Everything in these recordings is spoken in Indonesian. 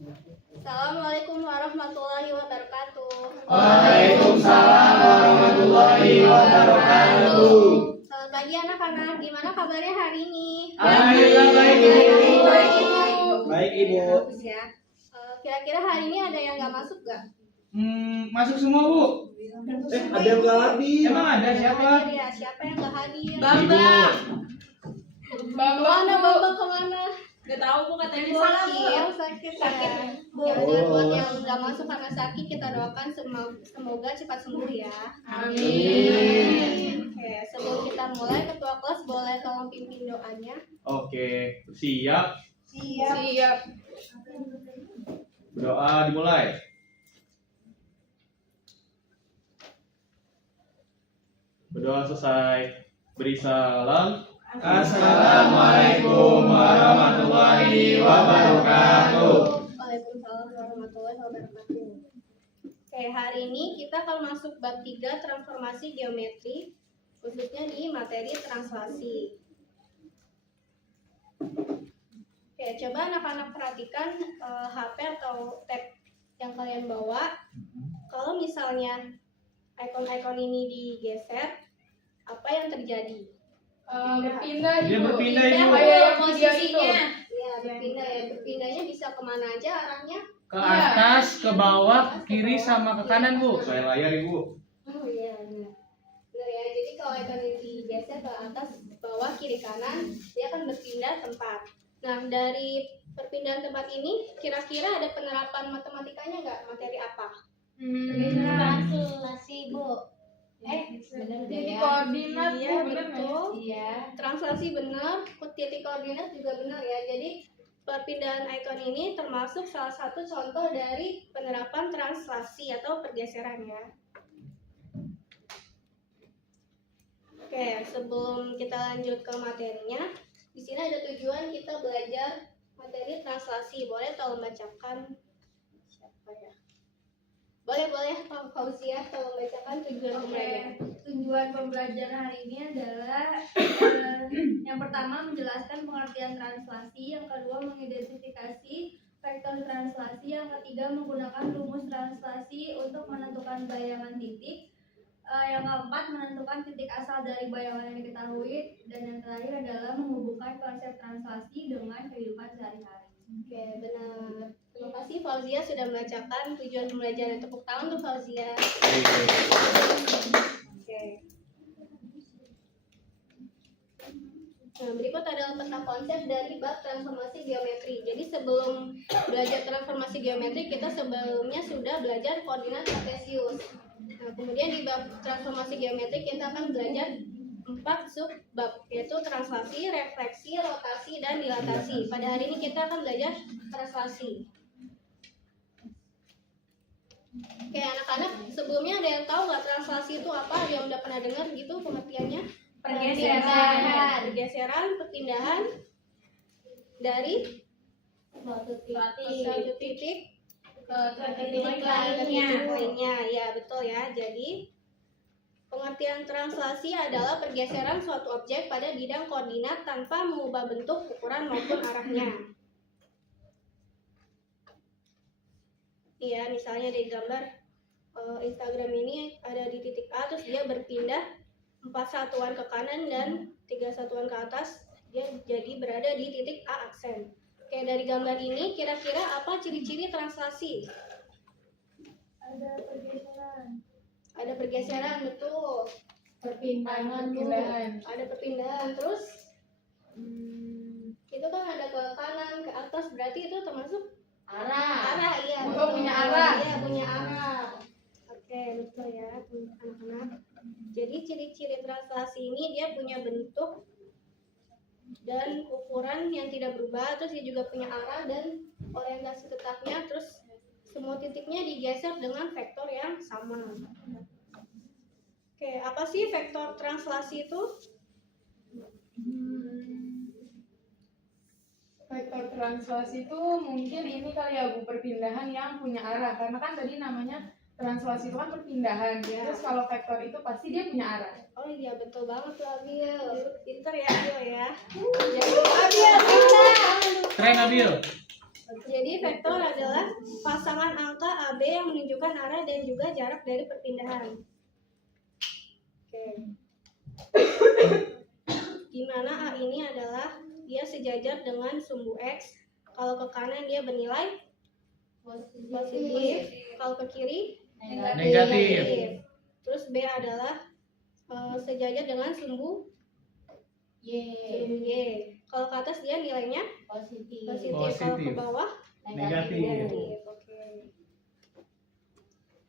Assalamualaikum warahmatullahi wabarakatuh. Waalaikumsalam warahmatullahi wabarakatuh. Selamat pagi anak-anak, gimana kabarnya hari ini? Alhamdulillah baik Ibu. Baik Ibu. Baik Ibu. Bagus ya. Kira-kira hari ini ada yang nggak masuk nggak? Masuk semua Bu. Ada yang nggak hadir. Emang ada siapa? Hadir ya, siapa yang nggak hadir? Bambang. Kemana Bambang kemana? Gak tahu Bu, katanya Sakit ya. Bu, ya, buat yang nggak masuk karena sakit kita doakan semoga cepat sembuh ya. Amin. Oke, sebelum kita mulai, ketua kelas boleh tolong pimpin doanya. Oke, siap. Siap. Berdoa dimulai. Berdoa selesai. Beri salam. Assalamualaikum warahmatullahi wabarakatuh. Waalaikumsalam warahmatullahi wabarakatuh. Oke, hari ini kita akan masuk bab 3 transformasi geometri, khususnya di materi translasi. Oke, coba anak-anak perhatikan HP atau tab yang kalian bawa. Kalau misalnya ikon-ikon ini digeser, apa yang terjadi? Berpindah Dia Ibu. berpindah, Ibu. Kayak yang video itu. Posisinya. Ya, berpindah ya. Berpindahnya bisa kemana aja arahnya? Ke atas, ke bawah, kiri sama ke kanan Bu. Saya layar Ibu. Oh iya, benar. Benar ya. Jadi kalau ikon ini digeser ke atas, bawah, kiri, kanan, dia akan berpindah tempat. Nah, dari perpindahan tempat ini, kira-kira ada penerapan matematikanya nggak? Materi apa? Translasi Bu. Titik koordinat Iya, Bu, bener nggak ya? betul. Iya. Translasi benar, titik koordinat juga benar ya. Jadi perpindahan ikon ini termasuk salah satu contoh dari penerapan translasi atau pergeseran ya. Oke, sebelum kita lanjut ke materinya, di sini ada tujuan kita belajar materi translasi. Boleh tolong bacakan siapa ya? Boleh Pak Fauzia tolong bacakan tujuan pembelajaran. Tujuan pembelajaran hari ini adalah yang pertama menjelaskan pengertian translasi, yang kedua mengidentifikasi vektor translasi, yang ketiga menggunakan rumus translasi untuk menentukan bayangan titik, yang keempat menentukan titik asal dari bayangan yang diketahui, dan yang terakhir adalah menghubungkan konsep translasi dengan kehidupan sehari-hari. Oke, benar. Terima kasih Fauzia sudah membacakan tujuan pembelajaran. Tepuk tangan untuk Fauzia. Oke. Nah, berikut adalah peta konsep dari bab transformasi geometri. Jadi sebelum belajar transformasi geometri, kita sebelumnya sudah belajar koordinat kartesius. Nah, kemudian di bab transformasi geometri kita akan belajar 4 subbab, yaitu translasi, refleksi, rotasi, dan dilatasi. Pada hari ini kita akan belajar translasi. Oke, anak-anak, sebelumnya ada yang tahu nggak translasi itu apa? Ada yang udah pernah dengar gitu pengertiannya? Pergeseran, perpindahan dari satu titik ke titik lainnya. Ya, betul ya. Jadi pengertian translasi adalah pergeseran suatu objek pada bidang koordinat tanpa mengubah bentuk, ukuran maupun arahnya. Iya, misalnya di gambar Instagram ini ada di titik A, terus dia berpindah 4 satuan ke kanan dan 3 satuan ke atas, dia jadi berada di titik A aksen. Oke, dari gambar ini kira-kira apa ciri-ciri translasi? Ada pergeseran, betul. Perpindahan. Ada perpindahan, terus itu kan ada ke kanan, ke atas, berarti itu termasuk arah, iya. Oh, punya arah. Iya, punya arah. Oke, betul ya, anak-anak. Jadi ciri-ciri translasi ini dia punya bentuk dan ukuran yang tidak berubah, terus dia juga punya arah dan orientasi tetapnya, terus semua titiknya digeser dengan vektor yang sama. Oke, apa sih vektor translasi itu? Vektor translasi itu mungkin ini kali ya Bu, perpindahan yang punya arah. Karena kan tadi namanya translasi itu kan perpindahan. Ya. Terus kalau vektor itu pasti dia punya arah. Oh iya, betul banget tuh Abil. Pinter ya Abil ya. Jadi Abil pinter. Keren Abil. Jadi vektor adalah pasangan angka AB yang menunjukkan arah dan juga jarak dari perpindahan. Oke. Di mana A ini adalah dia sejajar dengan sumbu X. Kalau ke kanan dia bernilai positif, kalau ke kiri Negatif. Terus B adalah sejajar dengan sumbu Y. Kalau ke atas dia nilainya positif. Kalau ke bawah negatif. Oke.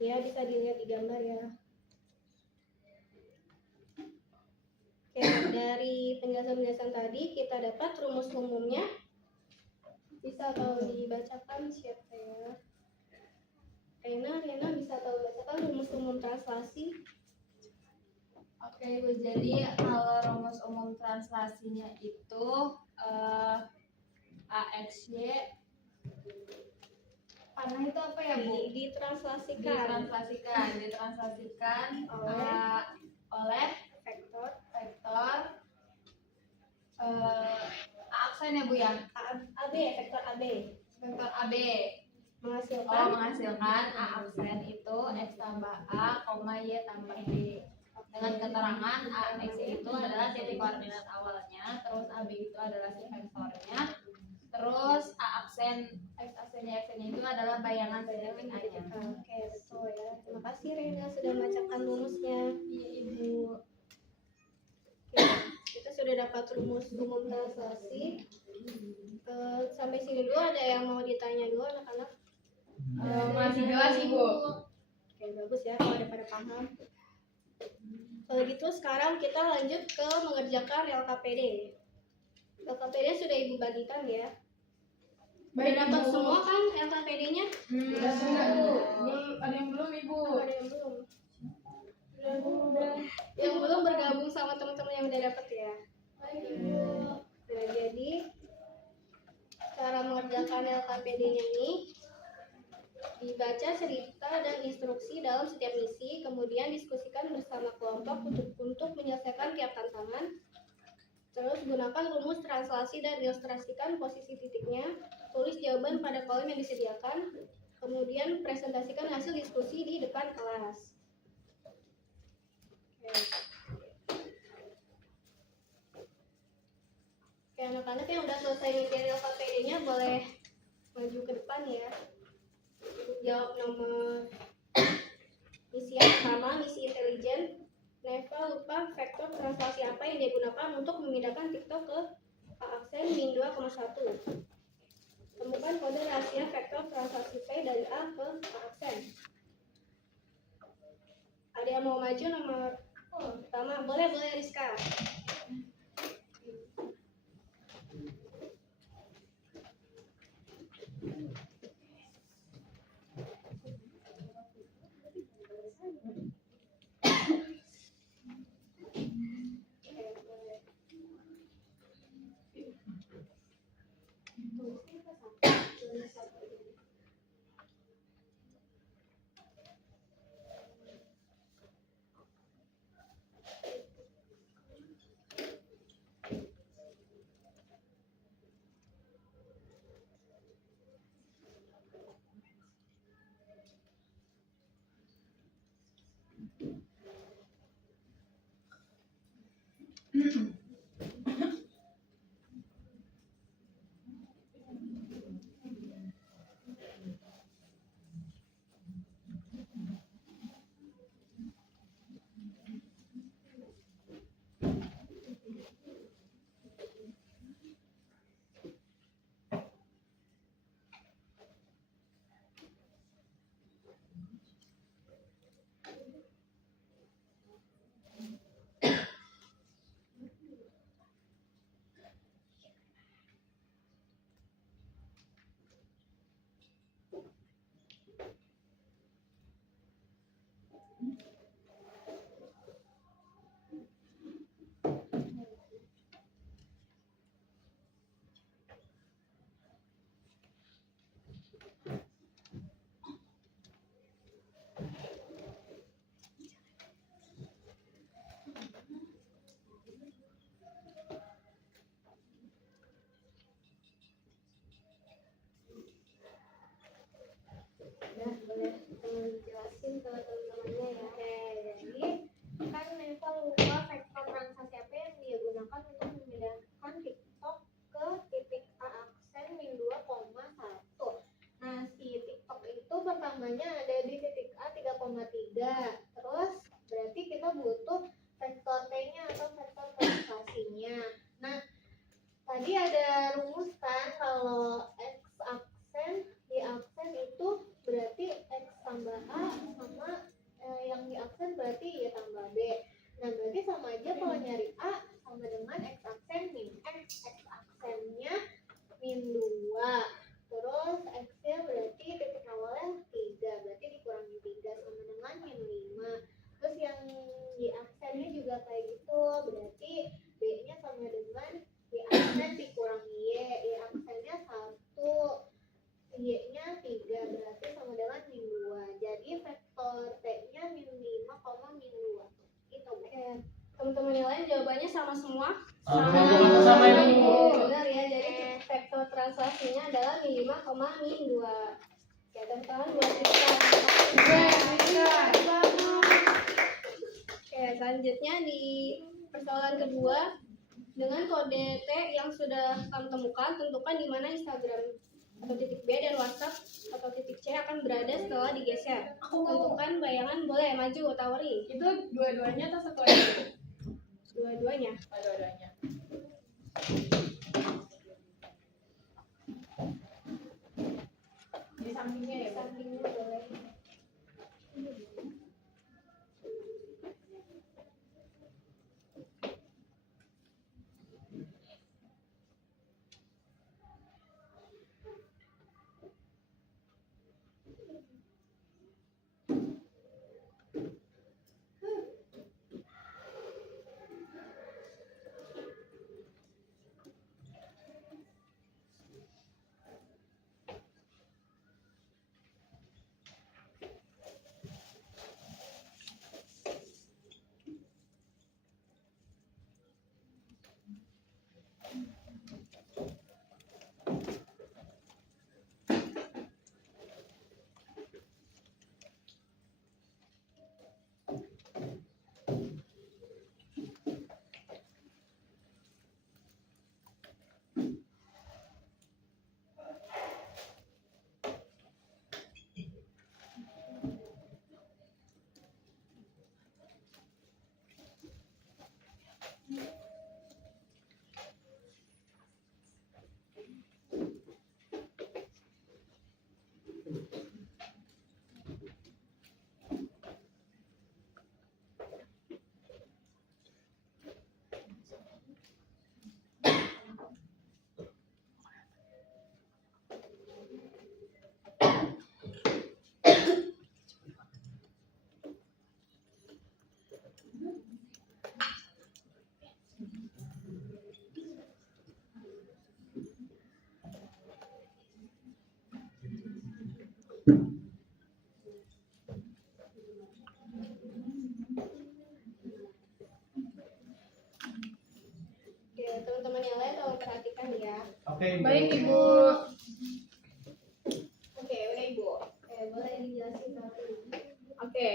Ya, bisa dilihat di gambar ya. Oke, dari penjelasan-penjelasan tadi kita dapat rumus umumnya. Bisa kalau dibacakan siapa ya? Rena bisa tahu bacakan rumus umum translasi. Oke Bu, jadi kalau rumus umum translasinya itu AXY panah itu apa ya Bu? Ditranslasikan oleh vektor aksen ya Bu ya? AB, vektor AB Vektor AB menghasilkan A aksen itu X tambah A, Y tambah B dengan keterangan A X itu adalah titik koordinat awalnya, terus AB itu adalah si vektornya, terus A aksen X aksennya itu adalah bayangan dari titik A-nya. Oke, betul ya. Terima kasih Rena sudah membacakan rumusnya. Iya Ibu. Oke, kita sudah dapat rumus umum translasi. Sampai sini dulu ada yang mau ditanya dulu anak-anak? Masih jelas Ibu. Oke, bagus ya kalau ada pada paham. Kalau gitu sekarang kita lanjut ke mengerjakan LKPD. LKPD sudah Ibu bagikan ya. Baik Dapat Ibu. semua kan LKPD-nya? Sudah Bu. Ada yang belum Ibu? Ada yang belum? Yang belum bergabung sama teman-teman yang udah dapat ya. Nah, jadi cara mengerjakan LKPD-nya ini dibaca cerita dan instruksi dalam setiap misi, kemudian diskusikan bersama kelompok untuk menyelesaikan tiap tantangan. Terus gunakan rumus translasi dan ilustrasikan posisi titiknya. Tulis jawaban pada kolom yang disediakan. Kemudian presentasikan hasil diskusi di depan kelas. Oke, anak-anak yang udah selesai nyetir LKPD-nya boleh maju ke depan ya. Jawab nomor misi yang pertama, misi intelijen. Neva lupa vektor translasi apa yang digunakan untuk memindahkan TikTok ke A aksen min 2,1. Temukan kode rahasia vektor translasi P dari A ke A aksen. Ada yang mau maju nomor pertama? Boleh Rizka. tadi ada rumus kan, kalau X aksen di aksen itu berarti X tambah A sama yang di aksen berarti Y tambah B. Nah berarti sama aja kalau nyari A sama dengan X aksen min X. X aksennya min 2, terus X nya berarti titik awalnya 3, berarti dikurangi 3 sama dengan min 5. Terus yang di aksennya juga kayak gitu, berarti B nya sama dengan Y aksen dikurangi Y. Y aksennya 1, Y nya 3, berarti sama dengan min 2. Jadi vektor T nya min 5, min 2 gitu. Oke, teman-teman yang lain jawabannya sama semua? Sama yang ini. Benar ya, jadi vektor translasinya adalah min 5, min 2. Ya, teman-teman buat Oke, selanjutnya di persoalan kedua, dengan kode T yang sudah kamu temukan, tentukan di mana Instagram atau titik B dan WhatsApp atau titik C akan berada setelah digeser. Tentukan bayangan, boleh maju, Tawri. Itu dua-duanya atau satu aja? Dua-duanya. Dua-duanya. Di sampingnya ya, Bu? Sampingnya boleh. Oke, teman-teman yang lain tolong perhatikan ya. Oke, Ibu. Baik, Ibu. Oke, udah Ibu. Oke, boleh dijelasin Tawri. Oke.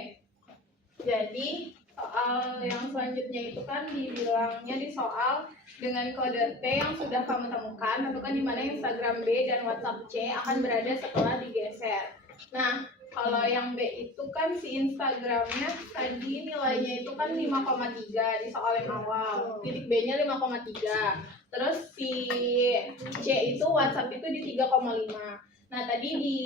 Jadi soal yang selanjutnya itu kan dibilangnya di soal dengan kode T yang sudah kamu temukan, tentukan di mana Instagram B dan WhatsApp C akan berada setelah digeser. Nah, kalau yang B itu kan si Instagramnya tadi nilainya itu kan 5,3 di soal yang awal, titik B-nya 5,3. Terus si C itu WhatsApp itu di 3,5. Nah, tadi di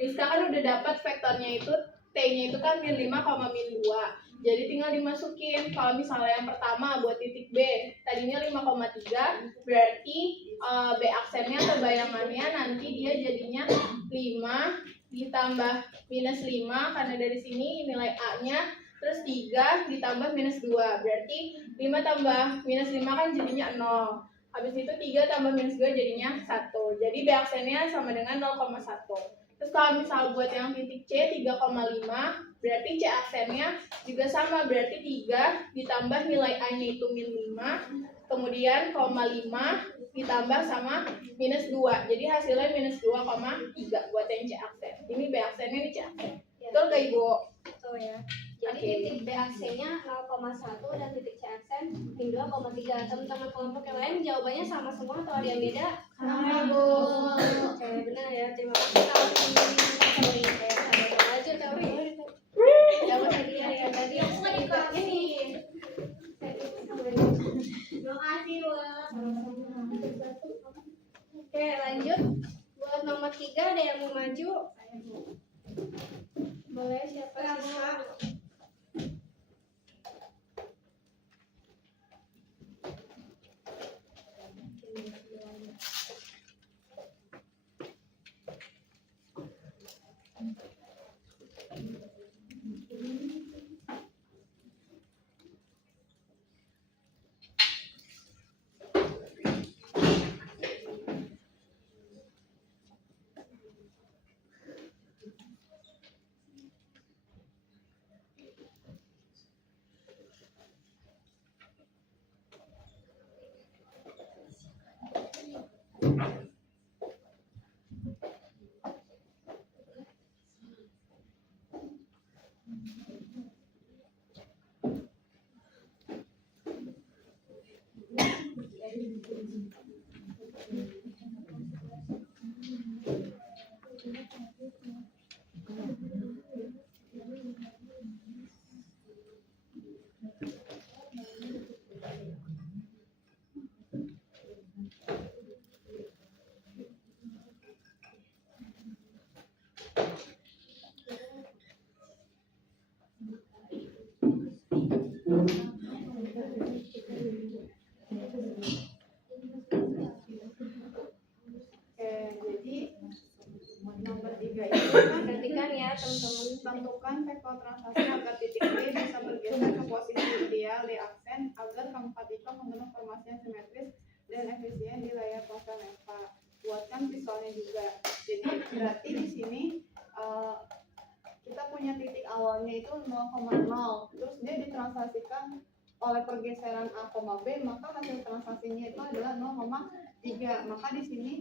Rizka kan udah dapat vektornya itu T-nya itu kan min 5, min 2. Jadi tinggal dimasukin. Kalau misalnya yang pertama buat titik B tadinya 5,3, berarti B aksennya atau bayangannya nanti dia jadinya 5 ditambah minus 5 karena dari sini nilai A-nya, terus 3 ditambah minus 2, berarti 5 tambah minus 5 kan jadinya 0. Habis itu 3 tambah minus 2 jadinya 1. Jadi B aksennya sama dengan 0,1. Terus kalau misal buat yang titik C 3,5, berarti C aksennya juga sama, berarti 3 ditambah nilai A-nya itu min 5, kemudian 0,5 ditambah sama minus 2. Jadi hasilnya minus 2,3 buat yang C aksen. Ini B aksennya, ini C aksen. Betul gak Ibu? Betul ya. Jadi Oke. titik B aksennya 0,1 dan titik C aksen min 2,3. Teman-teman kelompok yang lain jawabannya sama semua atau ada yang beda? Sama, Bu. Oke, benar ya. Terima kasih Tawri. Ada aja Tawri. Jawab tadi ya, yang tadi yang ini. Terima kasih, Bu. lanjut buat nomor 3 ada yang mau maju? Boleh, siapa Siska? Jadi nomor 3 itu kan Perhatikan ya teman-teman. tentukan vektor translasi agar titik D bisa bergeser ke posisi ideal di aksen agar keempat ikom memenuhi formasi yang simetris dan efisien di layar ponsel Neva. Buatkan visualnya juga. Jadi berarti di sini kita punya titik awalnya itu 0,0, terus dia ditranslasikan oleh pergeseran A, B, maka hasil translasinya itu adalah 0,3. Maka di sini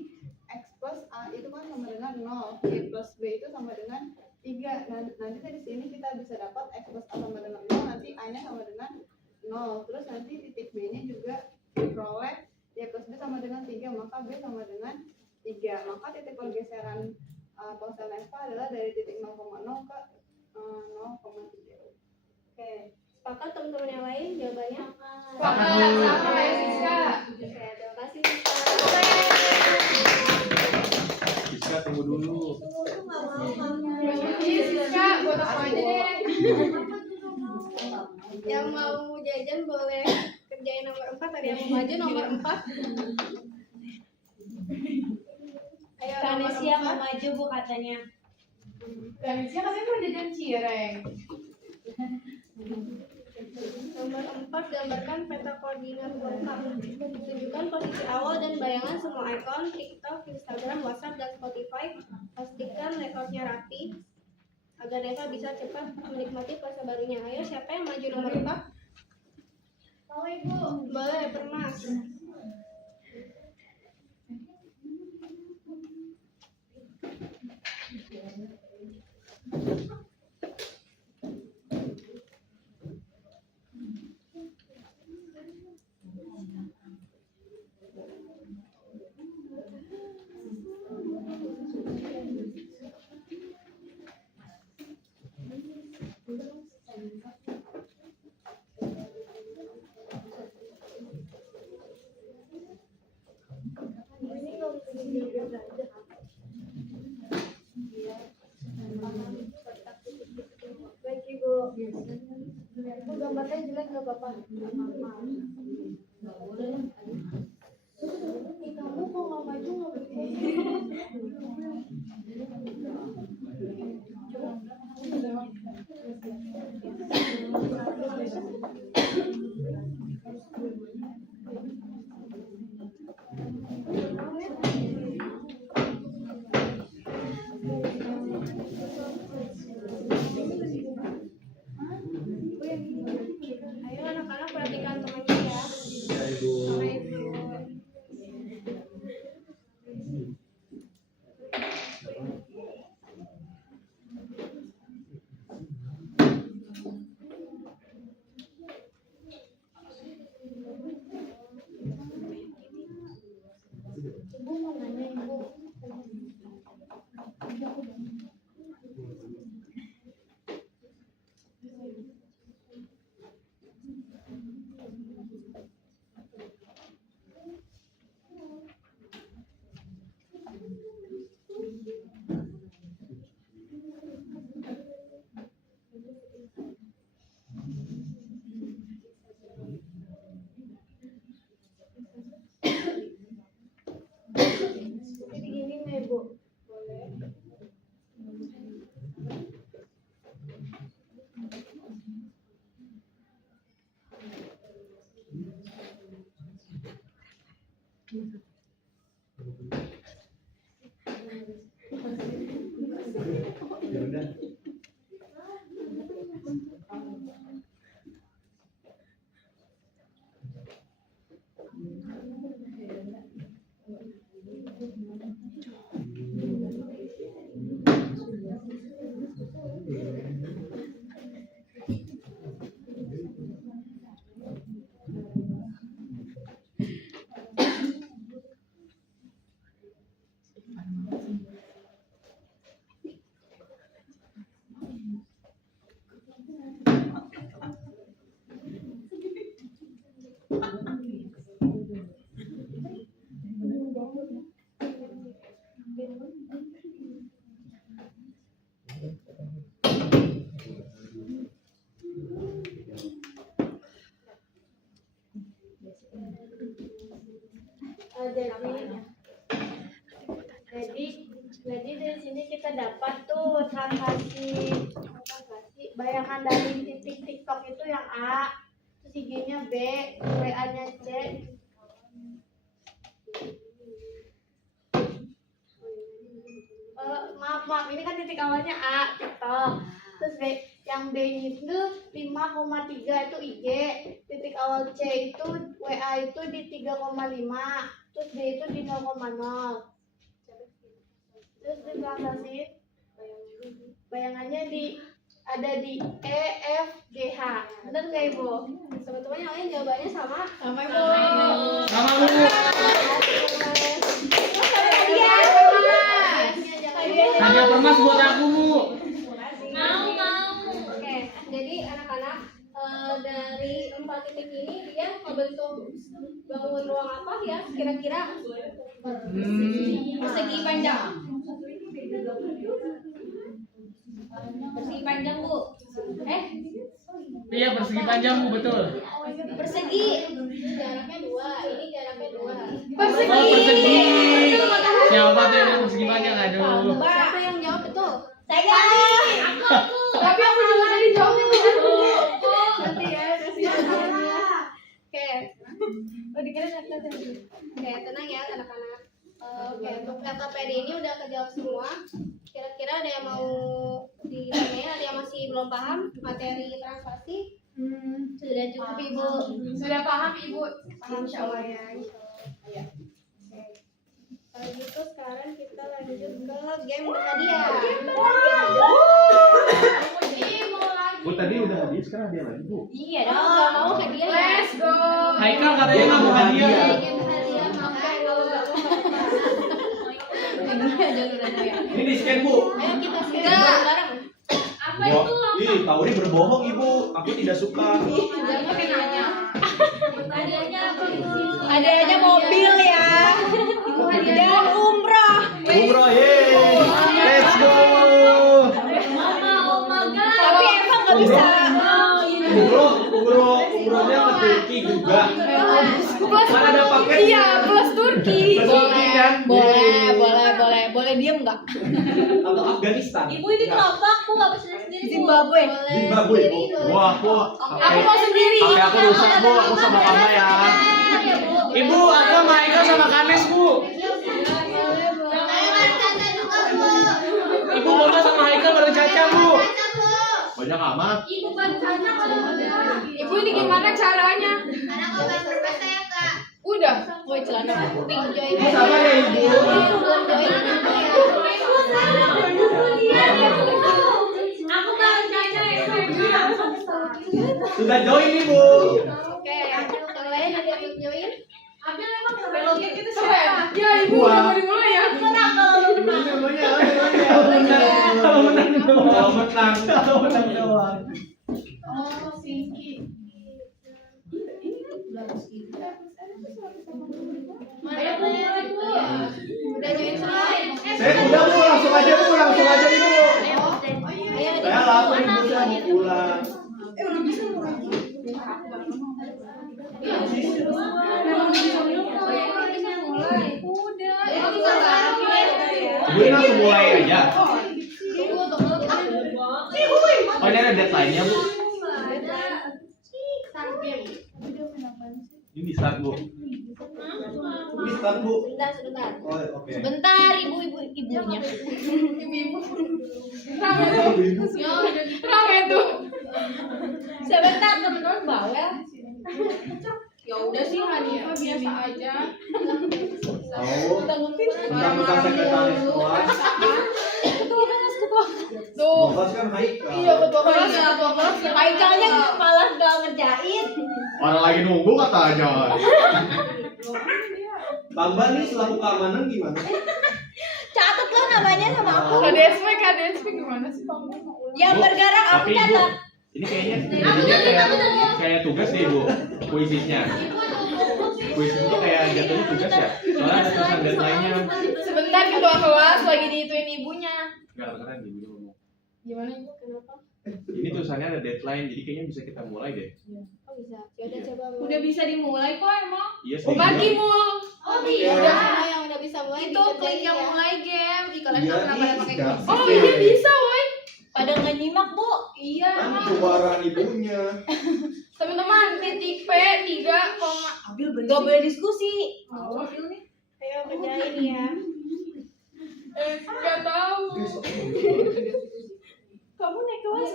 X plus A itu kan sama dengan 0, Y plus B itu sama dengan 3. Nah, nanti di sini kita bisa dapat X plus A sama dengan 0, nanti A-nya sama dengan 0. Terus nanti titik B-nya juga diperoleh Y plus B sama dengan 3, maka B sama dengan 3. Maka titik pergeseran ponsel Neva adalah dari titik 0,0 ke 0,3. Oke, sepakat teman-teman yang lain jawabannya? Sama kayak Siska. Oke, terima kasih Siska. Siska tunggu dulu. Iya Siska, buat aku aja deh. Yang mau jajan boleh kerjain nomor 4, ada yang mau maju nomor 4. Ayo nomor Kanesia mau 4. maju bu katanya. Kanesia katanya mau jajan cireng. Nomor 4, gambarkan peta koordinat kontak. Tunjukkan posisi awal dan bayangan semua ikon TikTok, Instagram, WhatsApp, dan Spotify. Pastikan rekornya rapi agar Neva bisa cepat menikmati fase barunya. Ayo, siapa yang maju nomor 4? Boleh Bu. Boleh, Permas. Baik Ibu. Ibu gambarnya jelek nggak apa-apa? Kamu kok nggak maju nggak Ayo anak-anak perhatikan temannya ya. Ya Ibu. Sama Ibu. Ibu mau nanya Ibu. Ya udah. Jadi dari sini kita dapat tuh transaksi bayangan dari titik TikTok itu yang A, terus IG-nya B, WA-nya C. Maaf, ini kan titik awalnya A, TikTok. Terus B, yang B itu 5,3 itu IG, titik awal C itu WA itu di 3,5, terus D itu di 0,0. Terus ditransaksi bayangannya ada di E, F, G, H. Benar nggak Ibu? Teman-teman yang lain jawabannya sama. Sama Ibu. Sama Bu. Hadiah permas buat aku Bu. Oke, jadi anak-anak dari 4 titik ini dia membentuk bangun ruang apa ya? Kira-kira persegi panjang. Persegi panjang Bu. Iya persegi panjang Bu betul. Persegi. Jaraknya 2. Ini jaraknya 2. Oh persegi. Siapa tuh yang persegi panjang? Aduh. Siapa yang jawab betul? Saya. Tapi aku juga tadi jawabnya benar Bu. Nanti ya, kasihan. Oke. Oh dikira saya tadi. Oke, tenang ya anak-anak. Oke, untuk KKPD ini udah kejawab semua. Kira-kira ada yang mau ditanyain, ada yang masih belum paham materi transaksi? Sudah cukup Ibu. Sudah paham Ibu? Paham insya Allah ya. Oke. Kalau gitu sekarang kita lanjut ke game berhadiah. Bu tadi udah hadiah, sekarang hadiah lagi Bu. Iya dong. Nggak mau hadiah ya? Let's go. Haikal katanya nggak mau hadiah. Game berhadiah makan kalau nggak mau. Ini aja udah ya. Ini di scan Bu. Ayo kita scan bareng-bareng. Ih, Tauri berbohong Ibu. Aku tidak suka. Jangan pakai nanya. Hadiahnya mobil ya. Dan umroh. Umroh, yeay. Let's go. Tapi emang nggak bisa. Umrohnya ke Turki juga. Kan ada paket. Iya, plus Turki. Plus Turki kan? Boleh diem nggak? Atau Afghanistan. Ibu ini kenapa aku nggak bisa sendiri? Zimbabwe, Bu. Wah, Bu. Aku mau sendiri. HP aku rusak, Bu. Aku sama Mama ya. Ibu, aku sama Haikal sama Kanes Bu. Ibu Mama sama Haikal bareng Caca Bu. Banyak amat. Ibu ini gimana caranya? Udah. Woi celana pink joy. Ibu sabar ya, Ibu. Belum join. Aku nggak Caca ya. Sudah join nih, Bu. Oke, yang lain ada yang belum join? Itu siapa? Ya Ibu udah mau dimulai ya. Kalau menang doang. Oh, Singki. Udah join semua? Saya udah Bu, langsung aja Bu, langsung aja Ibu. Ayo, Saya lapar Ibu, saya mau pulang. Ibu ini langsung mulai aja. Oh ini ada deadline-nya Bu. Ini start Bu. Ini start. Sebentar, Bu. Sebentar. Oh, oke. Sebentar, ibunya. Ibu-ibu. Rame tuh. Sebentar, teman-teman bawel. Ya udah sih Hanifah biasa aja. Oh, mentang-mentang sekretaris kelas. Tuh. Kelas kan Haikal. Iya ketua kelas. Haikalnya malah gak ngerjain. Orang lagi nunggu katanya. Bamba nih selaku keamanan gimana? Catat lo namanya sama aku. KDSP gimana sih Bang? Yang bergerak aku Tapi Ibu, catat. ini kayaknya jadinya kayak tugas deh Ibu, kuisisnya. Kuis itu kayak jatuhnya tugas ya. Soalnya ada tulisan deadline-nya. Sebentar ketua kelas lagi diituin ibunya. Enggak beneran Ibu ngomong. Gimana Ibu? Kenapa? Ini tulisannya ada deadline, jadi kayaknya bisa kita mulai deh. Oh bisa. Yaudah coba. Udah bisa dimulai kok emang. Iya sih. Bagi mul. Oh Ya iya. udah semua yang udah bisa mulai Itu klik dikerjain yang ya. mulai game. Ih, kalian Iya, nggak pernah pada pakai iya. quiz. Oh iya bisa woy. Pada nggak nyimak bu. Iya. Kan emang. keluaran ibunya. Teman-teman titik P 3, Gak boleh diskusi. oh. Ayo kerjain ya. Nggak tahu. Kamu naik kelas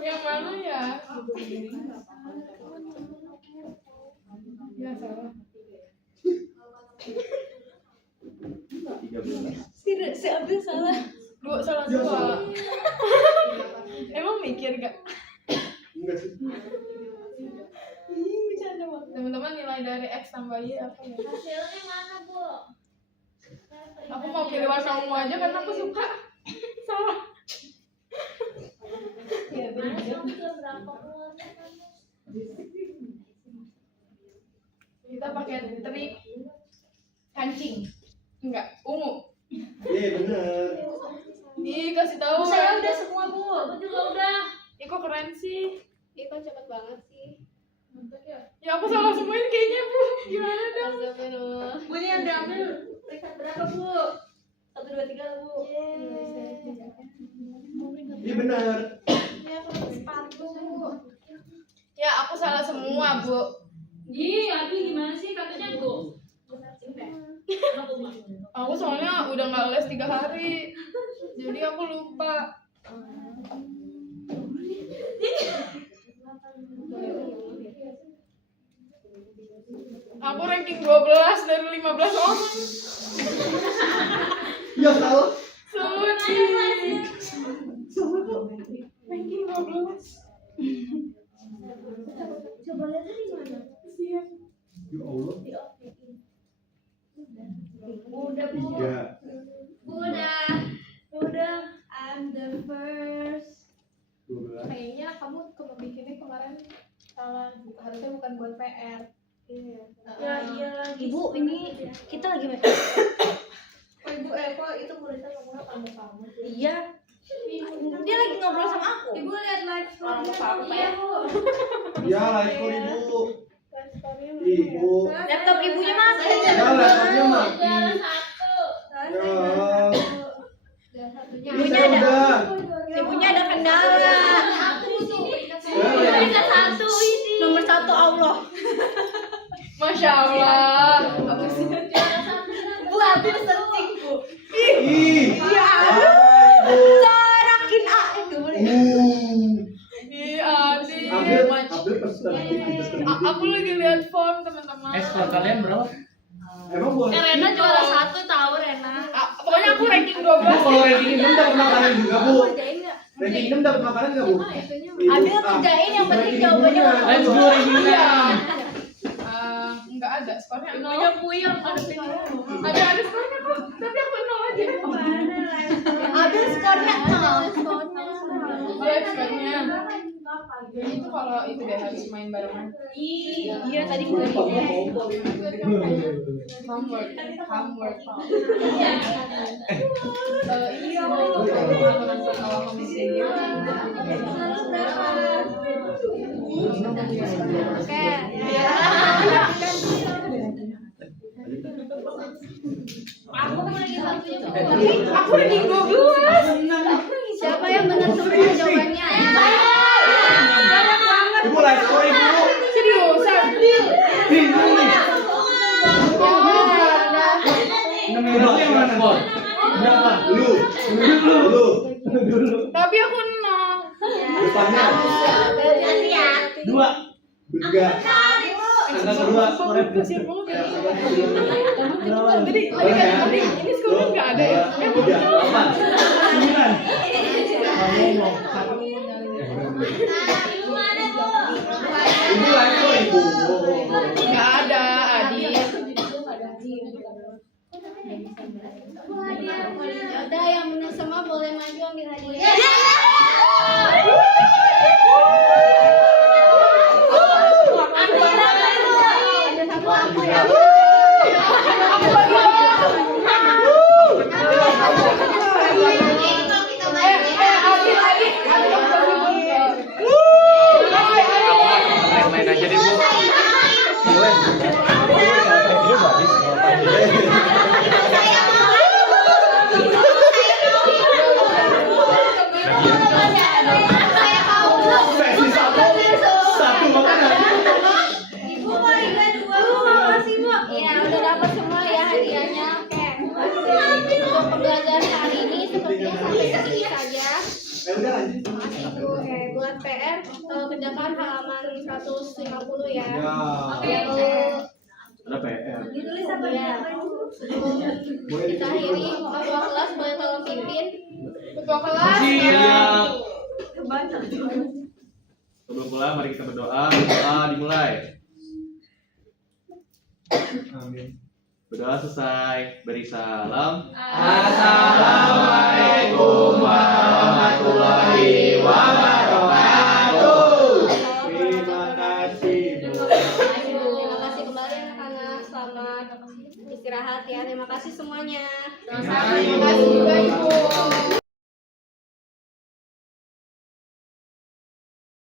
yang mana ya? Ya salah. 13. Si Abdul salah. Salah Ya, 2. salah. Emang mikir gak? Enggak sih. Teman-teman nilai dari X tambah Y apa ya? Hasilnya mana bu? Aku mau pilih warna ungu aja karena aku suka. Salah. Mana dong ke berapa keluarnya kamu? Kita pakai trik kancing. Enggak, ungu. Iya bener. Ih, kasih tahu. Saya udah semua bu. Aku juga udah. Ih, kok keren sih? Ih kok cepet banget sih. Ya aku salah semuanya kayaknya, Bu. Gimana dong? Astagfirullah. Bu ini yang diambil peringkat berapa bu? 1, 2, 3 bu. Iya bener. Ya kalau sepatu bu. Ya, aku salah semua, Bu. Ih, Abi gimana sih katanya bu? Aku soalnya udah nggak les 3 hari. Jadi aku lupa. Aku ranking 12 dari 15 orang. Ya salah. Salah sih. Ranking 12. Coba lihat di mana? Siap. Ya Allah. Udah bu. 3. Udah. I'm the first. 12. Kayaknya kamu bikinnya kemarin salah. Harusnya bukan buat PR. Ya iya lagi. Ibu ini kita lagi main. Oh ibu kok itu muridnya ngomongnya kamu. Iya. Dia lagi ngobrol sama aku. Ibu lihat live story-nya dong. Iya, Bu. Ya live for ibu. Ibu. Laptop ibunya mati. Ya laptopnya mati. Ya. Ibunya Saya ada. udah. Ibunya ada kendala. Peringkat 1 ini. Nomor 1 Allah. Masya Allah. Bu Abdul searching bu. Ih. Iya. Ibu. Sarakin A itu boleh. Iya, Adi. Ambil pesan. Aku lagi lihat form teman-teman. Skor kalian berapa? Emang boleh. Rena juara 1 tahu Rena. Pokoknya aku ranking Bu, 12. kalau ranking 6 dapat makanan juga, Bu. Ranking 6 dapat makanan enggak, Bu? Adil kerjain yang penting jawabannya apa? Let's go ranking Iya. 6. Enggak ada skornya 0. Pokoknya puyeng ada pilihan. Ada skornya kok, tapi aku 0 aja. Adil skornya 0. Iya, skornya. Jadi itu kalau itu deh harus main barengan. Iya tadi gue Homework. Iya. Oke. Aku kan lagi satunya. Aku ranking 12. Siapa yang benar semua jawabannya? Ibu live score Tapi aku 0. Depannya Nanti ya. 2. Enggak. Angka kedua korek. Jadi ini sekolah nggak ada ya? 9. Ibu lagi ibu. Nggak ada, Adi. Ada yang menang semua boleh maju ambil hadiah. Lain aja deh Bu. Sesi satu makanan. Ibu mau juga 2. Makasih Bu. Iya, udah dapat semua ya hadiahnya. Oke. Untuk pembelajaran hari ini sepertinya sampai di sini saja. Udah lanjut. Oke, buat PR kerjakan halaman 150 ya. Ya. Ada PR. Ditulis apa Iya. Boleh Kita akhiri ketua kelas boleh tolong pimpin. Ketua kelas. Siap. Sebelum pulang mari kita berdoa. Berdoa dimulai. Amin. Berdoa selesai. Beri salam. Assalamualaikum warahmatullahi wabarakatuh. Terima kasih, Bu. Terima kasih kembali anak-anak. Selamat istirahat ya. Terima kasih semuanya. Terima kasih juga Ibu.